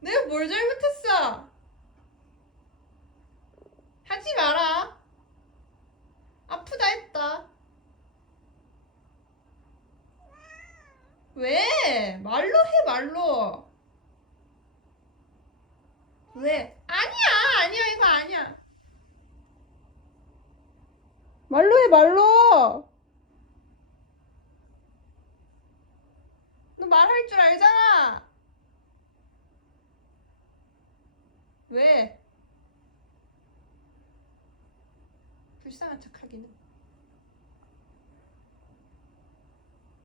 내가 뭘 잘못했어? 하지 마라. 아프다 했다. 왜? 말로 해, 말로. 왜? 아니야, 아니야, 이거 아니야. 말로 해, 말로. 너 말할 줄 알잖아. 왜?